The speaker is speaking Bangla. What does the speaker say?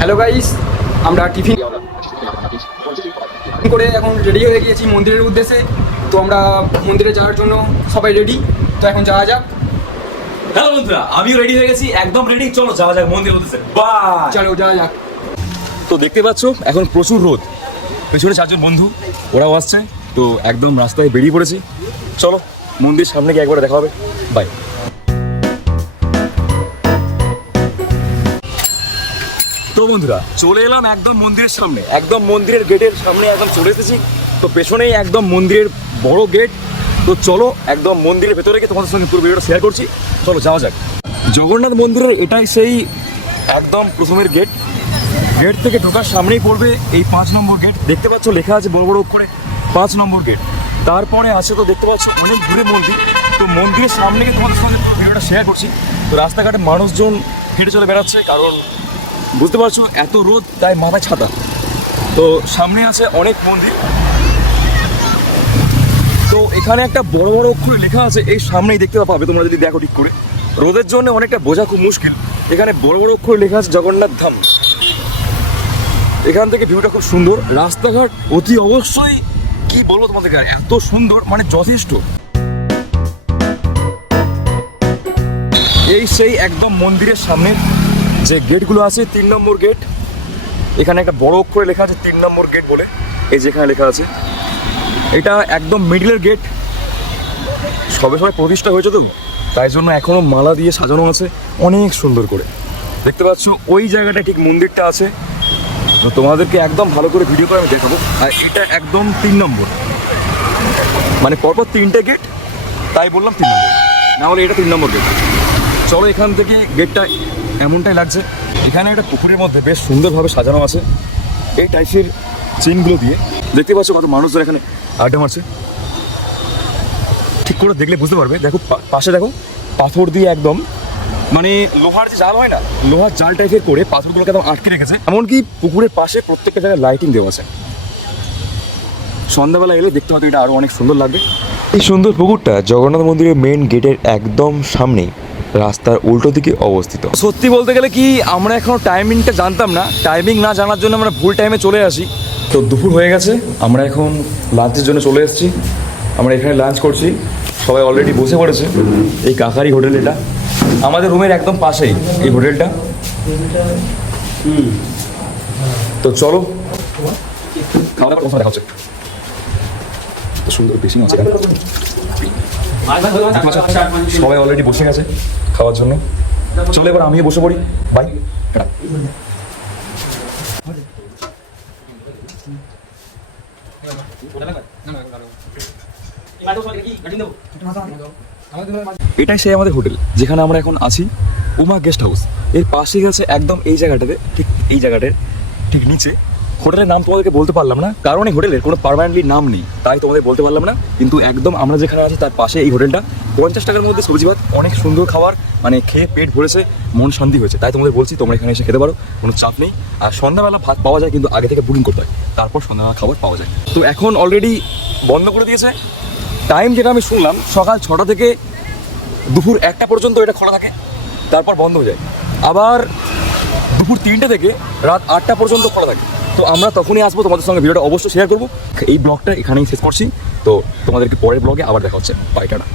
হ্যালো গাইস, আমরা টিফিন করে এখন রেডি হয়ে গিয়েছি মন্দিরের উদ্দেশ্যে। তো আমরা মন্দিরে যাওয়ার জন্য সবাই রেডি। তো এখন যাওয়া যাক। হ্যালো বন্ধুরা, আমিও রেডি হয়ে গেছি, একদম রেডি। চলো যাওয়া যাক মন্দিরের উদ্দেশ্যে। বাই। চলো যাওয়া যাক। তো দেখতে পাচ্ছ এখন প্রচুর রোদ, পেছনে চারজন বন্ধু ওরাও আসছে। তো একদম রাস্তায় বেরিয়ে পড়েছি। চলো মন্দির সামনে গিয়ে একবার দেখা হবে। বাই। তো বন্ধুরা চলে এলাম একদম মন্দিরের সামনে, একদম মন্দিরের গেটের সামনে একদম চলে এসেছি। তো পেছনেই একদম মন্দিরের বড় গেট। তো চলো একদম মন্দিরের ভেতরে গিয়ে তোমাদের সঙ্গে পুরো ভিডিওটা শেয়ার করছি। চলো যাওয়া যাক। জগন্নাথ মন্দিরের এটাই সেই একদম প্রথমের গেট। গেট থেকে ঢোকার সামনেই পড়বে এই 5 নম্বর গেট। দেখতে পাচ্ছ লেখা আছে বড় বড় অক্ষরে 5 নম্বর গেট। তারপরে আছে তো দেখতে পাচ্ছ অনেক দূরে মন্দির। তো মন্দিরের সামনে গিয়ে তোমাদের সঙ্গে ভিডিওটা শেয়ার করছি। তো রাস্তাঘাটে মানুষজন হেঁটে চলে বেড়াচ্ছে, কারণ বুঝতে পারছো এত রোদ, তাই মাথায় ছাতা। তো সামনে আছে অনেক মন্দির। তো এখানে একটা বড় বড় অক্ষরে লেখা আছে, এই সামনেই দেখতে পাবে তোমরা যদি দেখো ঠিক করে। রোদের জন্য অনেকটা বোঝা খুব মুশকিল। এখানে বড় বড় অক্ষরে লেখা আছে জগন্নাথ ধাম। এখান থেকে ভিউটা খুব সুন্দর। রাস্তাঘাট অতি অবশ্যই কি বলবো তোমাদেরকে, এত সুন্দর, মানে যথেষ্ট। এই সেই একদম মন্দিরের সামনে যে গেটগুলো আছে, 3 নম্বর গেট। এখানে একটা বড় অক্ষরে লেখা আছে 3 নম্বর গেট বলে, এই যেখানে লেখা আছে। এটা একদম মিডলের গেট। সবে সবে প্রতিষ্ঠা হয়েছে, তো তাই জন্য এখনো মালা দিয়ে সাজানো আছে অনেক সুন্দর করে। দেখতে পাচ্ছ ওই জায়গাটা ঠিক মন্দিরটা আছে। তো তোমাদেরকে একদম ভালো করে ভিডিও করে আমি দেখাবো। আর এটা একদম 3 নম্বর, মানে পরপর 3টে গেট, তাই বললাম 3 নম্বর, না হলে এটা 3 নম্বর গেট। চলো এখান থেকে গেটটা এমনটাই লাগছে। এখানে একটা পুকুরের মধ্যে বেশ সুন্দরভাবে সাজানো আছে এই টাইপের চেনগুলো দিয়ে। দেখতে পাচ্ছ কত মানুষজন এখানে আড্ডা মারছে। ঠিক করে দেখলে বুঝতে পারবে। দেখো পাশে দেখো পাথর দিয়ে একদম, মানে লোহার যে জাল হয় না, লোহার জাল টাইপের করে পাথরগুলোকে একদম আটকে রেখেছে। এমনকি পুকুরের পাশে প্রত্যেকটা জায়গায় লাইটিং দেওয়া আছে। সন্ধ্যাবেলা এলে দেখতে হয়তো এটা আরও অনেক সুন্দর লাগবে। এই সুন্দর পুকুরটা জগন্নাথ মন্দিরের মেইন গেটের একদম সামনেই রাস্তার উল্টো দিকে অবস্থিত। সত্যি বলতে গেলে কি, আমরা এখনো টাইমিংটা জানতাম না। টাইমিং না জানার জন্য আমরা ভুল টাইমে চলে আসি। তো দুপুর হয়ে গেছে, আমরা এখন লাঞ্চের জন্য চলে এসেছি। আমরা এখানে লাঞ্চ করছি, সবাই অলরেডি বসে পড়েছে। এই কাকারি হোটেল, এটা আমাদের রুমের একদম পাশেই এই হোটেলটা। তো চলো খাওয়া দাওয়ার কথা দেখা হচ্ছে। তো সুন্দর বেশি আছে, সবাই অলরেডি বসে গেছে খাওয়ার জন্য। চলো এবার আমিও বসে পড়ি। বাই। এটাই সেই আমাদের হোটেল যেখানে আমরা এখন আছি, উমা গেস্ট হাউস। এর পাশে গেছে একদম এই জায়গাটাতে, ঠিক এই জায়গাটার ঠিক নিচে। হোটেলের নাম তোমাদেরকে বলতে পারলাম না, কারণ এই হোটেলের কোনো পার্মানেন্টলি নাম নেই, তাই তোমাদের বলতে পারলাম না। কিন্তু একদম আমরা যেখানে আছি তার পাশে এই হোটেলটা। 50 টাকার মধ্যে সবজি ভাত, অনেক সুন্দর খাবার, মানে খেয়ে পেট ভরেছে, মন শান্তি হয়েছে। তাই তোমাদের বলছি তোমরা এখানে এসে খেতে পারো, কোনো চাপ নেই। আর সন্ধ্যাবেলা ভাত পাওয়া যায়, কিন্তু আগে থেকে বুকিং করতে হয়, তারপর সন্ধ্যাবেলা খাবার পাওয়া যায়। তো এখন অলরেডি বন্ধ করে দিয়েছে। টাইম যেটা আমি শুনলাম, সকাল 6টা থেকে দুপুর 1টা পর্যন্ত এটা খোলা থাকে, তারপর বন্ধ হয়ে যায়। আবার দুপুর 3টে থেকে রাত 8টা পর্যন্ত খোলা থাকে। তো আমরা তখনই আসবো, তোমাদের সঙ্গে ভিডিওটা অবশ্যই শেয়ার করবো। এই ব্লগটা এখানেই শেষ করছি। তো তোমাদেরকে পরের ব্লগে আবার দেখা হচ্ছে। Bye, tata.